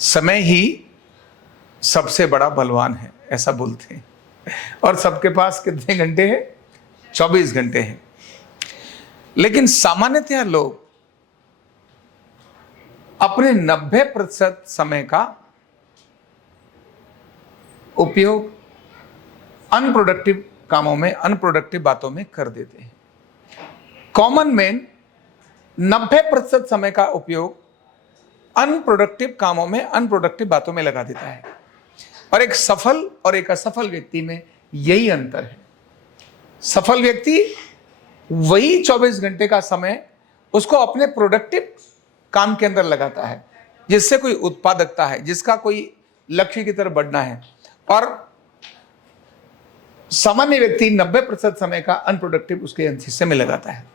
समय ही सबसे बड़ा बलवान है, ऐसा बोलते हैं। और सबके पास कितने घंटे हैं? 24 घंटे हैं। लेकिन सामान्यतः लोग अपने 90% समय का उपयोग अनप्रोडक्टिव कामों में, अनप्रोडक्टिव बातों में कर देते हैं। कॉमन मैन 90% समय का उपयोग अनप्रोडक्टिव कामों में, अनप्रोडक्टिव बातों में लगा देता है। और एक सफल और एक असफल व्यक्ति में यही अंतर है। सफल व्यक्ति वही 24 घंटे का समय उसको अपने प्रोडक्टिव काम के अंदर लगाता है, जिससे कोई उत्पादकता है, जिसका कोई लक्ष्य की तरफ बढ़ना है। और सामान्य व्यक्ति 90% समय का अनप्रोडक्टिव उसके हिस्से में लगाता है।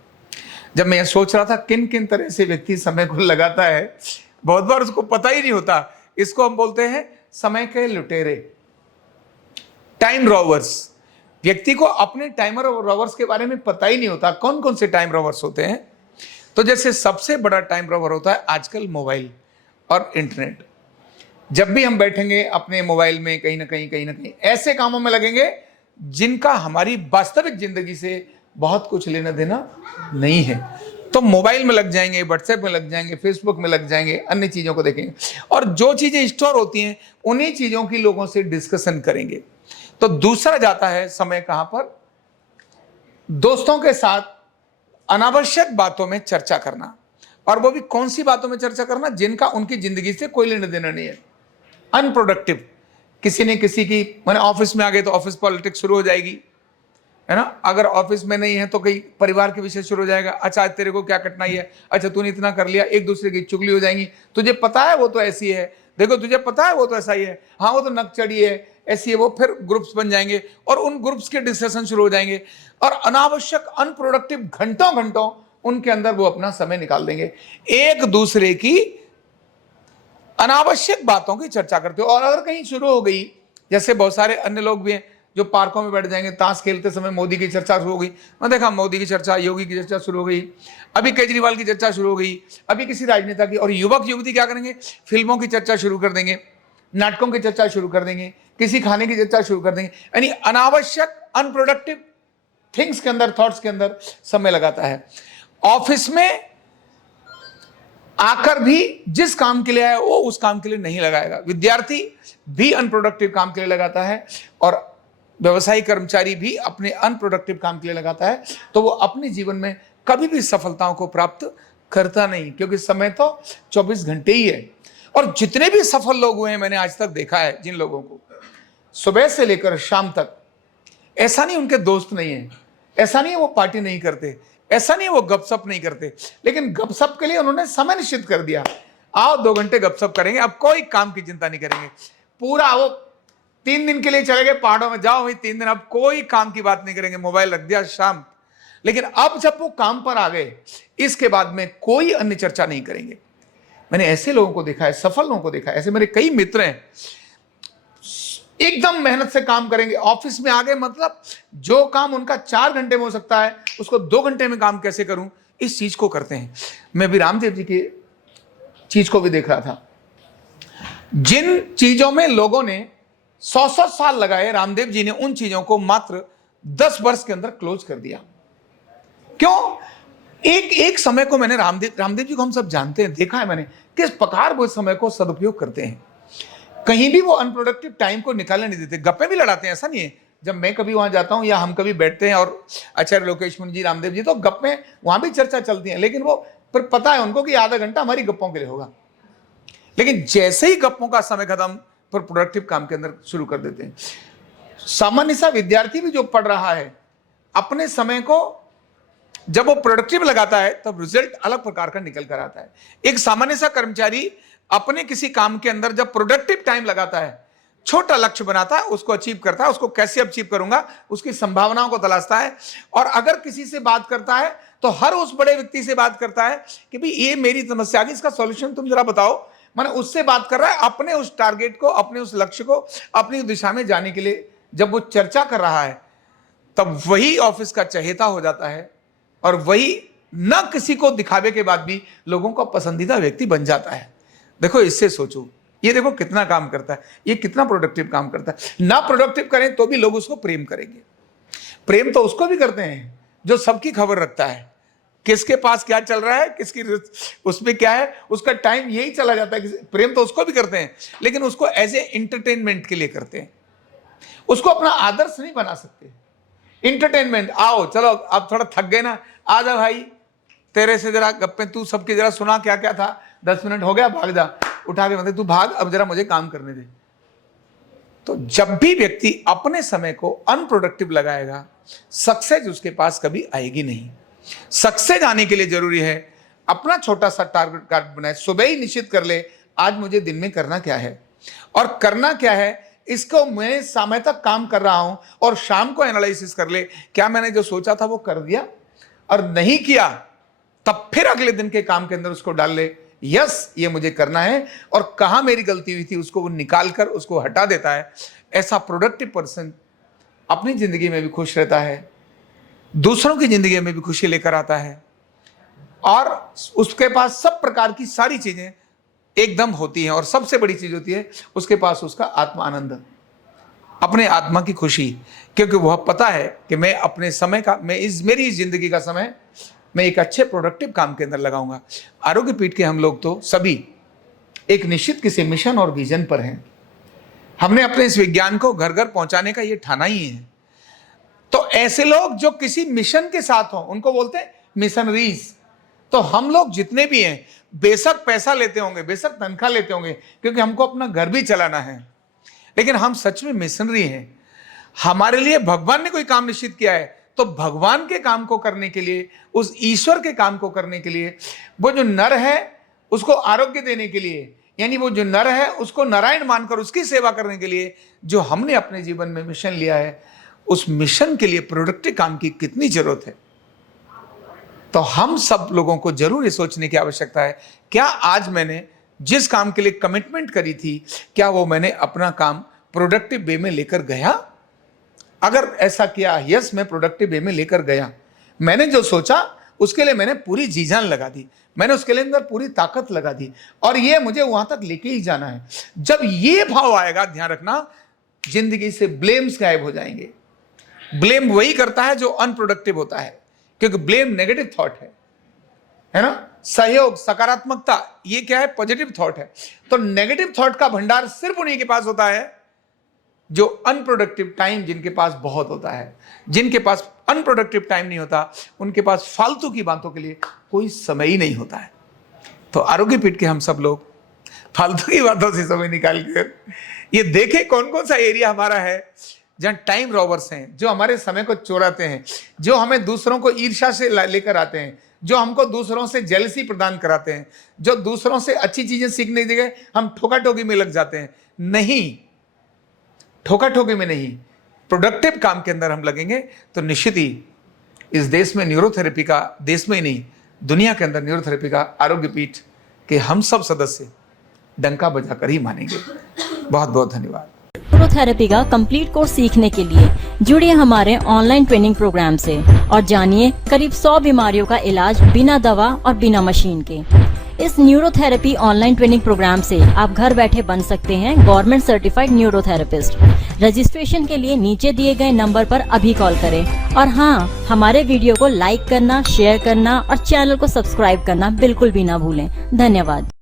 जब मैं सोच रहा था किन किन तरह से व्यक्ति समय को लगाता है, बहुत बार उसको पता ही नहीं होता। इसको हम बोलते हैं समय के लुटेरे, टाइम रोवर्स। व्यक्ति को अपने टाइमर और रोवर्स के बारे में पता ही नहीं होता। कौन कौन से टाइम रोवर्स होते हैं? तो जैसे सबसे बड़ा टाइम रोवर होता है आजकल मोबाइल और इंटरनेट। जब भी हम बैठेंगे अपने मोबाइल में कहीं ना कहीं ऐसे कामों में लगेंगे जिनका हमारी वास्तविक जिंदगी से बहुत कुछ लेना देना नहीं है। तो मोबाइल में लग जाएंगे, व्हाट्सएप में लग जाएंगे, फेसबुक में लग जाएंगे, अन्य चीजों को देखेंगे और जो चीजें स्टोर होती हैं उन्हीं चीजों की लोगों से डिस्कशन करेंगे। तो दूसरा जाता है समय कहां पर? दोस्तों के साथ अनावश्यक बातों में चर्चा करना। और वो भी कौन सी बातों में चर्चा करना? जिनका उनकी जिंदगी से कोई लेना देना नहीं है, अनप्रोडक्टिव। किसी ने किसी की, मैंने ऑफिस में आ गए तो ऑफिस पॉलिटिक्स शुरू हो जाएगी, है ना। अगर ऑफिस में नहीं है तो कई परिवार के विषय शुरू हो जाएगा। अच्छा तेरे को क्या कठिनाई है, अच्छा तूने इतना कर लिया, एक दूसरे की चुगली हो जाएंगी। तुझे पता है वो तो ऐसी है, देखो तुझे पता है वो तो ऐसा ही है, हाँ वो तो नक चढ़ी है, ऐसी है वो। फिर ग्रुप्स बन जाएंगे और उन ग्रुप्स के डिस्कशन शुरू हो जाएंगे और अनावश्यक अनप्रोडक्टिव घंटों घंटों उनके अंदर वो अपना समय निकाल देंगे, एक दूसरे की अनावश्यक बातों की चर्चा करते हो। और अगर कहीं शुरू हो गई, जैसे बहुत सारे अन्य लोग भी हैं जो पार्कों में बैठ जाएंगे, ताश खेलते समय मोदी की चर्चा शुरू हो गई। मैं देखा मोदी की चर्चा, योगी की चर्चा शुरू हो गई, अभी केजरीवाल की चर्चा शुरू हो गई, अभी किसी राजनेता की। और युवक युवती क्या करेंगे? फिल्मों की चर्चा शुरू कर देंगे, नाटकों की चर्चा शुरू कर देंगे, किसी खाने की चर्चा शुरू कर देंगे। यानी अनावश्यक अनप्रोडक्टिव थिंग्स के अंदर, थॉट्स के अंदर समय लगाता है। ऑफिस में आकर भी जिस काम के लिए आया वो उस काम के लिए नहीं लगाएगा। विद्यार्थी भी अनप्रोडक्टिव काम के लिए लगाता है और व्यवसायिक कर्मचारी भी अपने अनप्रोडक्टिव काम के लिए लगाता है। तो वो अपने जीवन में कभी भी सफलताओं को प्राप्त करता नहीं, क्योंकि समय तो 24 घंटे ही है। और जितने भी सफल लोग हुए हैं, मैंने आज तक देखा है जिन लोगों को, सुबह से लेकर शाम तक, ऐसा नहीं उनके दोस्त नहीं है, ऐसा नहीं है वो पार्टी नहीं करते, ऐसा नहीं है वो गपशप नहीं करते, लेकिन गपशप के लिए उन्होंने समय निश्चित कर दिया। आओ 2 घंटे गपशप करेंगे, अब कोई काम की चिंता नहीं करेंगे। पूरा वो 3 दिन के लिए चले गए पहाड़ों में, जाओ वही 3 दिन, अब कोई काम की बात नहीं करेंगे, मोबाइल रख दिया शाम। लेकिन अब जब वो काम पर आ गए, इसके बाद में कोई अन्य चर्चा नहीं करेंगे। मैंने ऐसे लोगों को देखा है, सफल लोगों को देखा है, ऐसे मेरे कई मित्र हैं, एकदम मेहनत से काम करेंगे। ऑफिस में आ गए, मतलब जो काम उनका 4 घंटे में हो सकता है उसको 2 घंटे में काम कैसे करूं, इस चीज को करते हैं। मैं भी रामदेव जी की चीज को भी देख रहा था। जिन चीजों में लोगों ने 100 साल लगाए, रामदेव जी ने उन चीजों को मात्र 10 वर्ष के अंदर क्लोज कर दिया। क्यों? एक समय को मैंने रामदेव जी को हम सब जानते हैं, देखा है मैंने किस प्रकार वो समय को सदुपयोग करते हैं। कहीं भी वो अनप्रोडक्टिव टाइम को निकालने नहीं देते। गप्पे भी लड़ाते हैं, ऐसा नहीं है। जब मैं कभी वहां जाता हूं या हम कभी बैठते हैं और आचार्य लोकेश मुनि जी, रामदेव जी, तो गप्पे वहां भी चर्चा चलती है, लेकिन वो फिर पता है उनको कि आधा घंटा हमारी गप्पों के लिए होगा। लेकिन जैसे ही गप्पों का समय खत्म, फिर प्रोडक्टिव काम के अंदर शुरू कर देते हैं। सामान्य सा विद्यार्थी भी जो पढ़ रहा है, अपने समय को जब वो प्रोडक्टिव लगाता है तब रिजल्ट अलग प्रकार का निकल कर आता है। एक सामान्य सा कर्मचारी अपने किसी काम के अंदर जब प्रोडक्टिव टाइम लगाता है, छोटा लक्ष्य बनाता है, उसको अचीव करता है, उसको कैसे अचीव करूंगा उसकी संभावनाओं को तलाशता है। और अगर किसी से बात करता है तो हर उस बड़े व्यक्ति से बात करता है कि भाई ये मेरी समस्या आ गई, इसका सॉल्यूशन तुम जरा बताओ। मैंने उससे बात कर रहा है अपने उस टारगेट को, अपने उस लक्ष्य को, अपनी दिशा में जाने के लिए। जब वो चर्चा कर रहा है तब वही ऑफिस का चहेता हो जाता है और वही न किसी को दिखावे के बाद भी लोगों का पसंदीदा व्यक्ति बन जाता है। देखो, इससे सोचो ये देखो कितना काम करता है, ये कितना प्रोडक्टिव काम करता है। ना प्रोडक्टिव करें तो भी लोग उसको प्रेम करेंगे। प्रेम तो उसको भी करते हैं जो सबकी खबर रखता है, किसके पास क्या चल रहा है, किसकी उसमें क्या है, उसका टाइम यही चला जाता है। प्रेम तो उसको भी करते हैं, लेकिन उसको एज ए एंटरटेनमेंट के लिए करते हैं, उसको अपना आदर्श नहीं बना सकते। इंटरटेनमेंट, आओ चलो अब थोड़ा थक गए ना, आ जा भाई तेरे से जरा गप्पे, तू सबके जरा सुना क्या क्या था, 10 मिनट हो गया, भाग जा, उठा के मतलब तू भाग, अब जरा मुझे काम करने दे। तो जब भी व्यक्ति अपने समय को अनप्रोडक्टिव लगाएगा, सक्सेस उसके पास कभी आएगी नहीं। सक्सेस आने के लिए जरूरी है अपना छोटा सा टारगेट कार्ड बनाए, सुबह ही निश्चित कर ले आज मुझे दिन में करना क्या है और करना क्या है, इसको मैं समय तक काम कर रहा हूं और शाम को एनालिसिस कर ले क्या मैंने जो सोचा था वो कर दिया, और नहीं किया तब फिर अगले दिन के काम के अंदर उसको डाल ले, यस ये मुझे करना है, और कहां मेरी गलती हुई थी उसको वो निकाल कर उसको हटा देता है। ऐसा प्रोडक्टिव पर्सन अपनी जिंदगी में भी खुश रहता है, दूसरों की जिंदगी में भी खुशी लेकर आता है, और उसके पास सब प्रकार की सारी चीजें एकदम होती हैं, और सबसे बड़ी चीज होती है उसके पास उसका आत्मा आनंद, अपने आत्मा की खुशी, क्योंकि वह पता है कि मैं अपने समय का, मेरी इस जिंदगी का समय मैं एक अच्छे प्रोडक्टिव काम के अंदर लगाऊंगा। आरोग्य पीठ के हम लोग तो सभी एक निश्चित किसी मिशन और विजन पर हैं। हमने अपने इस विज्ञान को घर घर पहुंचाने का ये ठाना ही है। तो ऐसे लोग जो किसी मिशन के साथ हों उनको बोलते हैं मिशनरीज। तो हम लोग जितने भी हैं, बेशक पैसा लेते होंगे, बेशक तनख्वाह लेते होंगे, क्योंकि हमको अपना घर भी चलाना है, लेकिन हम सच में मिशनरी हैं। हमारे लिए भगवान ने कोई काम निश्चित किया है, तो भगवान के काम को करने के लिए, उस ईश्वर के काम को करने के लिए, वो जो नर है उसको आरोग्य देने के लिए, यानी वो जो नर है उसको नारायण मानकर उसकी सेवा करने के लिए जो हमने अपने जीवन में मिशन लिया है, उस मिशन के लिए प्रोडक्टिव काम की कितनी जरूरत है। तो हम सब लोगों को जरूर ये सोचने की आवश्यकता है, क्या आज मैंने जिस काम के लिए कमिटमेंट करी थी, क्या वो मैंने अपना काम प्रोडक्टिव वे में लेकर गया? अगर ऐसा किया, यस मैं प्रोडक्टिव वे में लेकर गया, मैंने जो सोचा उसके लिए मैंने पूरी जी जान लगा दी, मैंने उसके लिए अंदर पूरी ताकत लगा दी, और ये मुझे वहां तक लेके ही जाना है। जब ये भाव आएगा, ध्यान रखना, जिंदगी से ब्लेम्स गायब हो जाएंगे। ब्लेम वही करता है जो अनप्रोडक्टिव होता है, क्योंकि ब्लेम नेगेटिव थॉट है ना। सहयोग, सकारात्मकता, ये क्या है? पॉजिटिव थॉट है। तो नेगेटिव थॉट का भंडार सिर्फ उन्हीं के पास होता है जो अनप्रोडक्टिव टाइम जिनके पास बहुत होता है। जिनके पास अनप्रोडक्टिव टाइम नहीं होता, उनके पास फालतू की बातों के लिए कोई समय ही नहीं होता है। तो आरोग्य पीठ के हम सब लोग फालतू की बातों से समय निकाल कर ये देखें कौन कौन सा एरिया हमारा है जहां टाइम रॉबर्स हैं, जो हमारे समय को चोराते हैं, जो हमें दूसरों को ईर्ष्या से लेकर आते हैं, जो हमको दूसरों से जेलसी प्रदान कराते हैं, जो दूसरों से अच्छी चीजें सीखने की जगह हम ठोका ठोकी में लग जाते हैं। नहीं, ठोका ठोकी में नहीं, प्रोडक्टिव काम के अंदर हम लगेंगे तो निश्चित ही इस देश में न्यूरोथेरेपी का, देश में ही नहीं दुनिया के अंदर न्यूरोथेरेपी का आरोग्य पीठ के हम सब सदस्य डंका बजाकर ही मानेंगे। बहुत बहुत धन्यवाद। न्यूरोथेरेपी का कंप्लीट कोर्स सीखने के लिए जुड़िए हमारे ऑनलाइन ट्रेनिंग प्रोग्राम से और जानिए करीब 100 बीमारियों का इलाज बिना दवा और बिना मशीन के। इस न्यूरोथेरेपी ऑनलाइन ट्रेनिंग प्रोग्राम से आप घर बैठे बन सकते हैं गवर्नमेंट सर्टिफाइड न्यूरोथेरेपिस्ट। रजिस्ट्रेशन के लिए नीचे दिए गए नंबर पर अभी कॉल करें, और हाँ, हमारे वीडियो को लाइक करना, शेयर करना और चैनल को सब्सक्राइब करना बिल्कुल भी ना भूलें। धन्यवाद।